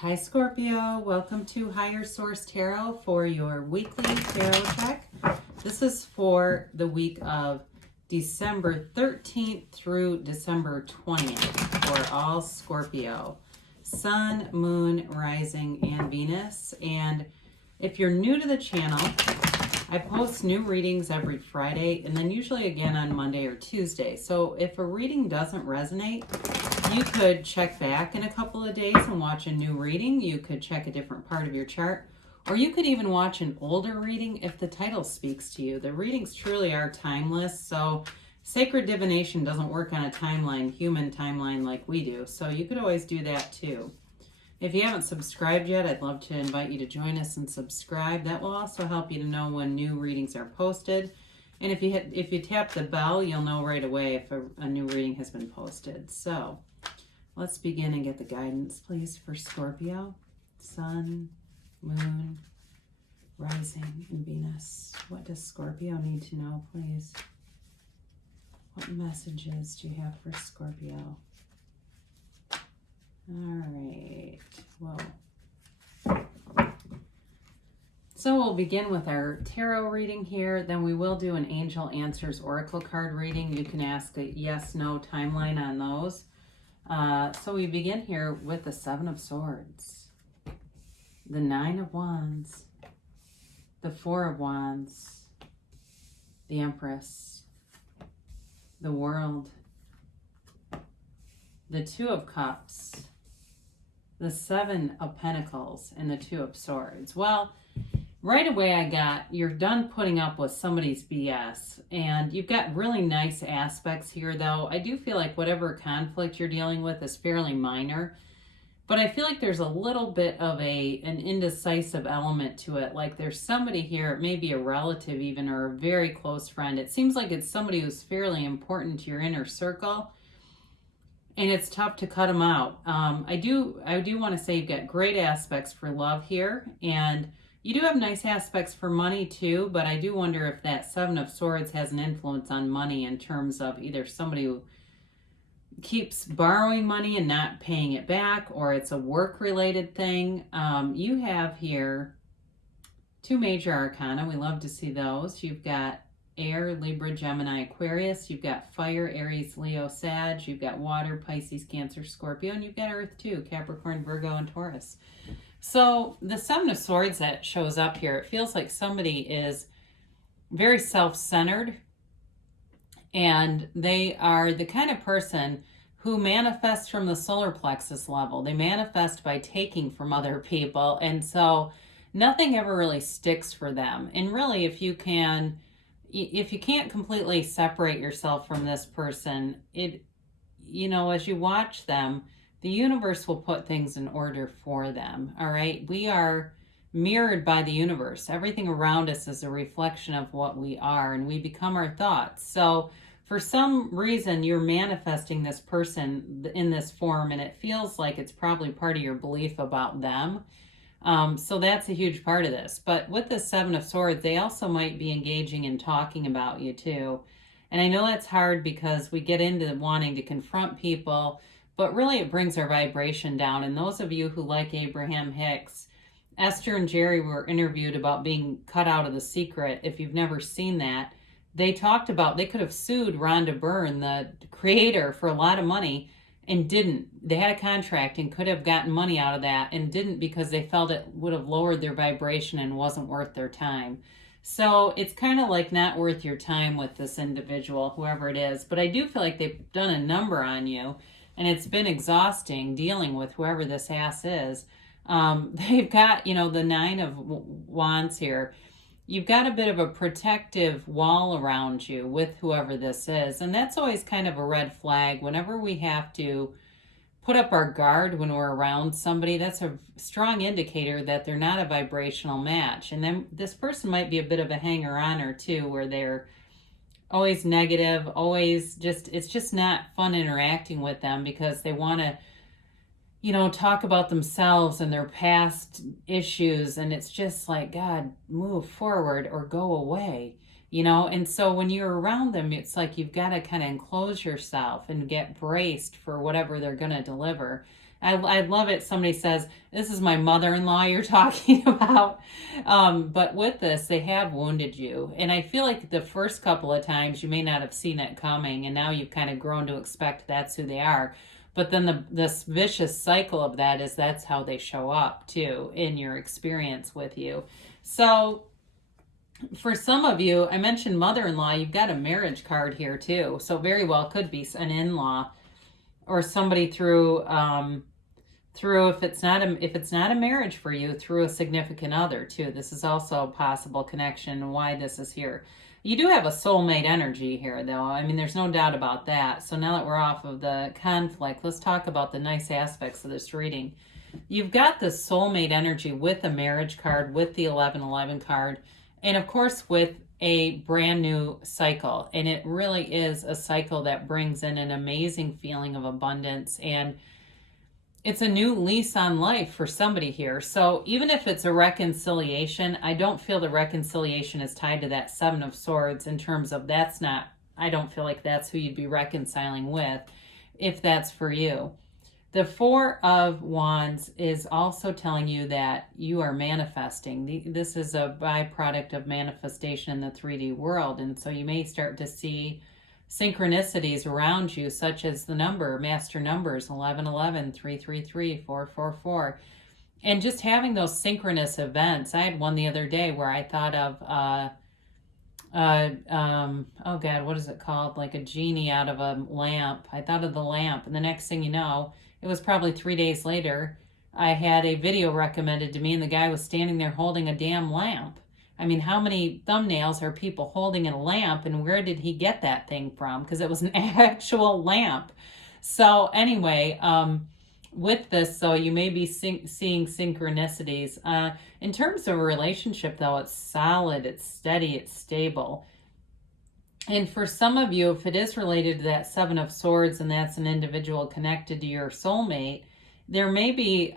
Hi Scorpio, welcome to Higher Source Tarot for your weekly tarot check. This is for the week of December 13th through December 20th for all Scorpio. Sun, Moon, Rising, and Venus. And if you're new to the channel, I post new readings every Friday and then usually again on Monday or Tuesday. So if a reading doesn't resonate, you could check back in a couple of days and watch a new reading. You could check a different part of your chart, or you could even watch an older reading if the title speaks to you. The readings truly are timeless, so sacred divination doesn't work on a timeline, human timeline like we do, so you could always do that too. If you haven't subscribed yet, I'd love to invite you to join us and subscribe. That will also help you to know when new readings are posted. And if you tap the bell, you'll know right away if a new reading has been posted. So let's begin and get the guidance, please, for Scorpio, Sun, Moon, Rising, and Venus. What does Scorpio need to know, please? What messages do you have for Scorpio? All right, well, so we'll begin with our tarot reading here. Then we will do an Angel Answers Oracle card reading. You can ask a yes/no timeline on those. So we begin here with the Seven of Swords, the Nine of Wands, the Four of Wands, the Empress, the World, the Two of Cups, the Seven of Pentacles, and the Two of Swords. Well, right away I got, you're done putting up with somebody's BS, and you've got really nice aspects here, though. I do feel like whatever conflict you're dealing with is fairly minor, but I feel like there's a little bit of an indecisive element to it. Like there's somebody here, it may be a relative even, or a very close friend. It seems like it's somebody who's fairly important to your inner circle, and it's tough to cut them out. I do want to say you've got great aspects for love here, and you do have nice aspects for money too, but I do wonder if that Seven of Swords has an influence on money in terms of either somebody who keeps borrowing money and not paying it back, or it's a work-related thing. You have here two major arcana. We love to see those. You've got Air, Libra, Gemini, Aquarius. You've got Fire, Aries, Leo, Sag. You've got Water, Pisces, Cancer, Scorpio. And you've got Earth too, Capricorn, Virgo, and Taurus. So the Seven of Swords that shows up here, it feels like somebody is very self-centered, and they are the kind of person who manifests from the solar plexus level. They manifest by taking from other people, and so nothing ever really sticks for them. And really, if you can't completely separate yourself from this person, as you watch them, the universe will put things in order for them, all right? We are mirrored by the universe. Everything around us is a reflection of what we are, and we become our thoughts. So for some reason, you're manifesting this person in this form, and it feels like it's probably part of your belief about them. So that's a huge part of this. But with the Seven of Swords, they also might be engaging in talking about you too. And I know that's hard because we get into wanting to confront people, but really it brings our vibration down. And those of you who like Abraham Hicks, Esther and Jerry were interviewed about being cut out of The Secret. If you've never seen that, they talked about they could have sued Rhonda Byrne, the creator, for a lot of money, and didn't. They had a contract and could have gotten money out of that and didn't, because they felt it would have lowered their vibration and wasn't worth their time. So it's kind of like not worth your time with this individual, whoever it is. But I do feel like they've done a number on you, and it's been exhausting dealing with whoever this ass is. They've got, the Nine of Wands here. You've got a bit of a protective wall around you with whoever this is. And that's always kind of a red flag. Whenever we have to put up our guard when we're around somebody, that's a strong indicator that they're not a vibrational match. And then this person might be a bit of a hanger-oner too, where they're always negative, always it's just not fun interacting with them because they want to, talk about themselves and their past issues. And it's just like, God, move forward or go away, And so when you're around them, it's like you've got to kind of enclose yourself and get braced for whatever they're going to deliver. I love it. Somebody says, this is my mother-in-law you're talking about. But with this, they have wounded you. And I feel like the first couple of times you may not have seen it coming, and now you've kind of grown to expect that's who they are. But then this vicious cycle of that is that's how they show up too in your experience with you. So for some of you, I mentioned mother-in-law, you've got a marriage card here too. So very well could be an in-law or somebody through if it's not a marriage for you, through a significant other too. This is also a possible connection why this is here. You do have a soulmate energy here though. I mean, there's no doubt about that. So now that we're off of the conflict, let's talk about the nice aspects of this reading. You've got the soulmate energy with the marriage card, with the 1111 card, and of course with a brand new cycle. And it really is a cycle that brings in an amazing feeling of abundance, and it's a new lease on life for somebody here. So even if it's a reconciliation, I don't feel the reconciliation is tied to that Seven of Swords in terms of I don't feel like that's who you'd be reconciling with if that's for you. The Four of Wands is also telling you that you are manifesting. This is a byproduct of manifestation in the 3D world. And so you may start to see synchronicities around you, such as the master numbers 1111, 333, 444. And just having those synchronous events. I had one the other day where I thought of, oh God, what is it called? Like a genie out of a lamp. I thought of the lamp. And the next thing you know, it was probably 3 days later, I had a video recommended to me and the guy was standing there holding a damn lamp. I mean, how many thumbnails are people holding a lamp, and where did he get that thing from? Because it was an actual lamp. So anyway, with this, so you may be seeing synchronicities. In terms of a relationship, though, it's solid, it's steady, it's stable. And for some of you, if it is related to that Seven of Swords and that's an individual connected to your soulmate, there may be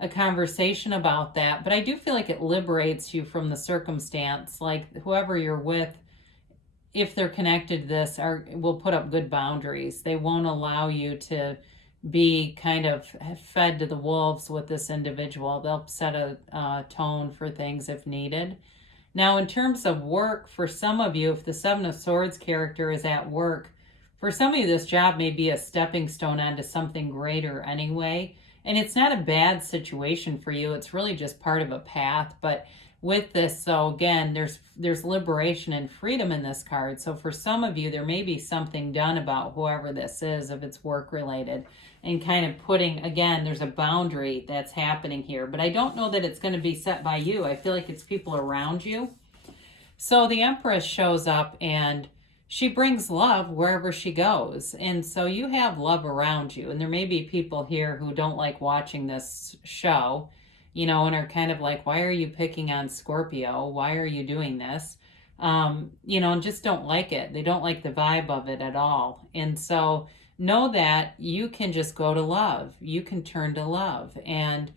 a conversation about that. But I do feel like it liberates you from the circumstance. Like whoever you're with, if they're connected to this, will put up good boundaries. They won't allow you to be kind of fed to the wolves with this individual. They'll set a tone for things if needed. Now, in terms of work, for some of you, if the Seven of Swords character is at work, for some of you, this job may be a stepping stone onto something greater anyway. And it's not a bad situation for you. It's really just part of a path. But with this, so again, there's liberation and freedom in this card. So for some of you, there may be something done about whoever this is, if it's work related, and kind of putting, again, there's a boundary that's happening here. But I don't know that it's going to be set by you. I feel like it's people around you. So the Empress shows up and she brings love wherever she goes. And so you have love around you. And there may be people here who don't like watching this show, you know, and are kind of like, why are you picking on Scorpio? Why are you doing this? You know, and just don't like it. They don't like the vibe of it at all. And so know that you can just go to love. You can turn to love. And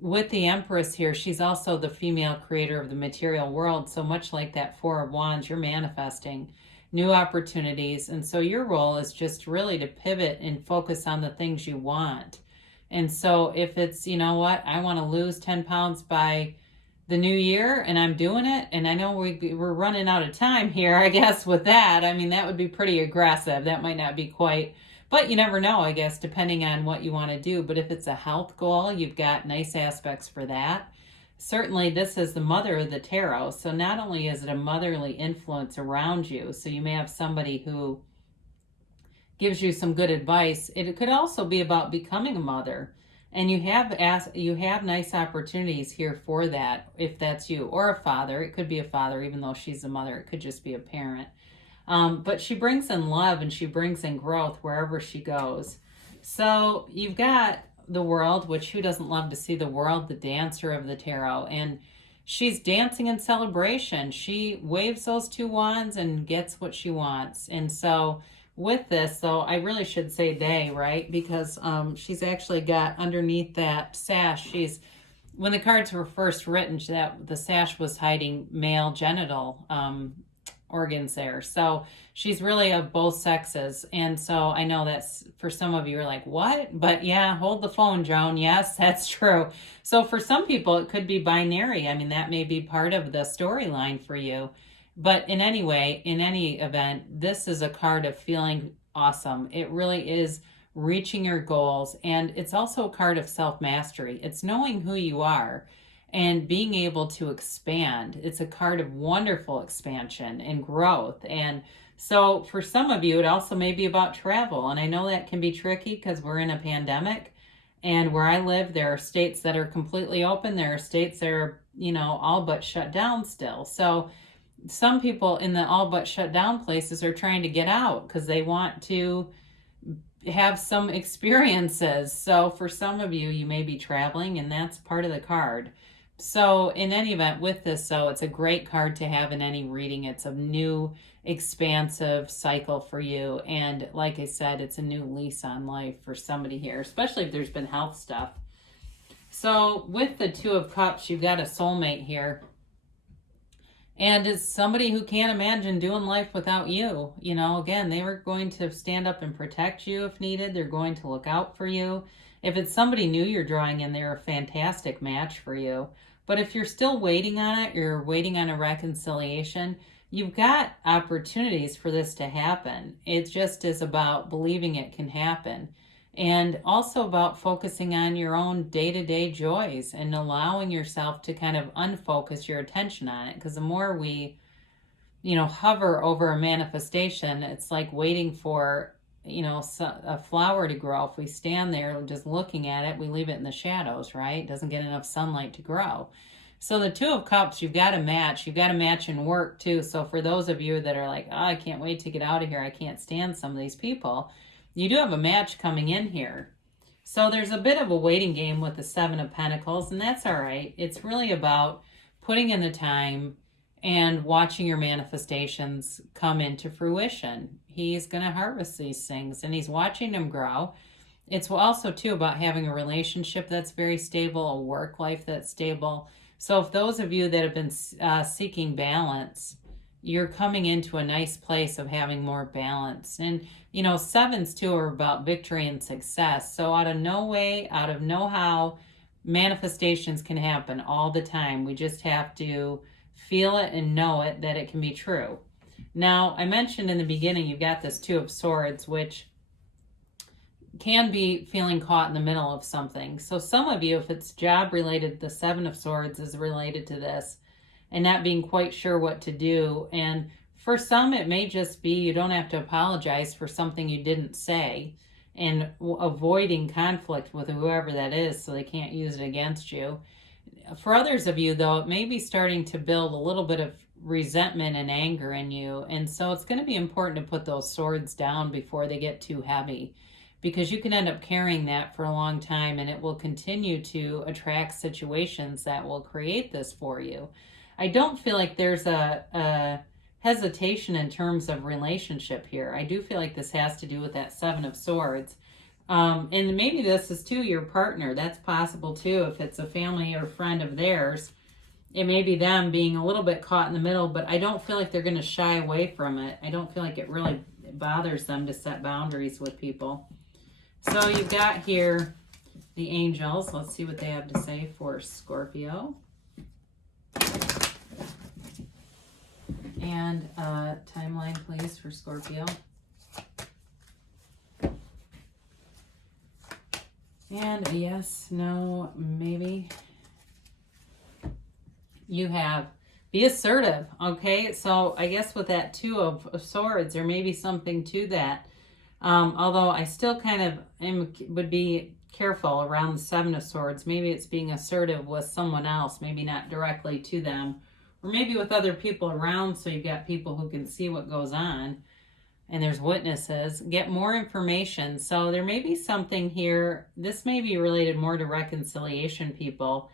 with the Empress here, she's also the female creator of the material world. So much like that Four of Wands, you're manifesting new opportunities. And so your role is just really to pivot and focus on the things you want. And so if it's, you know what, I want to lose 10 pounds by the new year and I'm doing it, and I know we're running out of time here, I guess, with that. I mean, that would be pretty aggressive. That might not be quite, but you never know, I guess, depending on what you want to do. But if it's a health goal, you've got nice aspects for that. Certainly, this is the mother of the tarot. So not only is it a motherly influence around you, so you may have somebody who gives you some good advice. It could also be about becoming a mother. And you have nice opportunities here for that, if that's you. Or a father. It could be a father, even though she's a mother. It could just be a parent. But she brings in love and she brings in growth wherever she goes. So you've got the World, which who doesn't love to see the World, the dancer of the tarot. And she's dancing in celebration. She waves those two wands and gets what she wants. And so with this, though, I really should say they, right? Because she's actually got underneath that sash, when the cards were first written, that the sash was hiding male genital organs there. So she's really of both sexes. And so I know that's, for some of you are like, what? But yeah, hold the phone, Joan. Yes, that's true. So for some people, it could be binary. I mean, that may be part of the storyline for you. But in any way, in any event, this is a card of feeling awesome. It really is reaching your goals. And it's also a card of self-mastery. It's knowing who you are and being able to expand. It's a card of wonderful expansion and growth. And so for some of you, it also may be about travel. And I know that can be tricky because we're in a pandemic. And where I live, there are states that are completely open. There are states that are, all but shut down still. So some people in the all but shut down places are trying to get out because they want to have some experiences. So for some of you, you may be traveling, and that's part of the card. So in any event, with this, so it's a great card to have in any reading. It's a new, expansive cycle for you. And like I said, it's a new lease on life for somebody here, especially if there's been health stuff. So with the Two of Cups, you've got a soulmate here. And it's somebody who can't imagine doing life without you. Again, they were going to stand up and protect you if needed. They're going to look out for you. If it's somebody new you're drawing in, they're a fantastic match for you. But if you're still waiting on it, you're waiting on a reconciliation, you've got opportunities for this to happen. It just is about believing it can happen. And also about focusing on your own day-to-day joys and allowing yourself to kind of unfocus your attention on it. Because the more we, hover over a manifestation, it's like waiting for, a flower to grow. If we stand there just looking at it, we leave it in the shadows, right? It doesn't get enough sunlight to grow. So the Two of Cups, you've got a match. You've got a match in work too. So for those of you that are like, oh, I can't wait to get out of here, I can't stand some of these people, you do have a match coming in here. So there's a bit of a waiting game with the Seven of Pentacles, and that's all right. It's really about putting in the time and watching your manifestations come into fruition. He's going to harvest these things, and he's watching them grow. It's also, too, about having a relationship that's very stable, a work life that's stable. So if those of you that have been seeking balance, you're coming into a nice place of having more balance. And, sevens too are about victory and success. So out of no way, out of no how, manifestations can happen all the time. We just have to feel it and know it, that it can be true. Now, I mentioned in the beginning, you've got this Two of Swords, which can be feeling caught in the middle of something. So some of you, if it's job related, the Seven of Swords is related to this, and not being quite sure what to do. And for some, it may just be you don't have to apologize for something you didn't say, and avoiding conflict with whoever that is so they can't use it against you. For others of you, though, it may be starting to build a little bit of resentment and anger in you. And so it's going to be important to put those swords down before they get too heavy, because you can end up carrying that for a long time, and it will continue to attract situations that will create this for you. I don't feel like there's a hesitation in terms of relationship here. I do feel like this has to do with that Seven of Swords. And maybe this is too your partner. That's possible too. If it's a family or friend of theirs, it may be them being a little bit caught in the middle, but I don't feel like they're going to shy away from it. I don't feel like it really bothers them to set boundaries with people. So you've got here the angels. Let's see what they have to say for Scorpio. And timeline, please, for Scorpio. And a yes, no, maybe. You have, be assertive, okay? So I guess with that Two of Swords, there may be something to that. Although I still kind of would be careful around the Seven of Swords. Maybe it's being assertive with someone else, maybe not directly to them, or maybe with other people around, so you've got people who can see what goes on, and there's witnesses. Get more information. So there may be something here, this may be related more to reconciliation, people,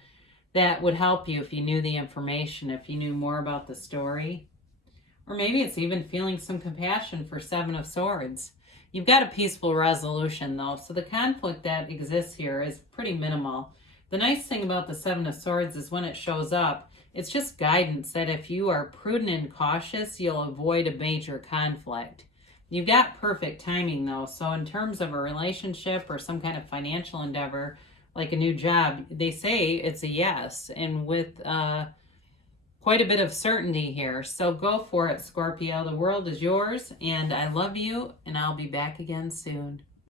that would help you if you knew the information, if you knew more about the story. Or maybe it's even feeling some compassion for Seven of Swords. You've got a peaceful resolution, though, so the conflict that exists here is pretty minimal. The nice thing about the Seven of Swords is when it shows up, It's just guidance that if you are prudent and cautious, you'll avoid a major conflict. You've got perfect timing though. So in terms of a relationship or some kind of financial endeavor, like a new job, they say it's a yes, and with quite a bit of certainty here. So go for it, Scorpio. The world is yours, and I love you, and I'll be back again soon.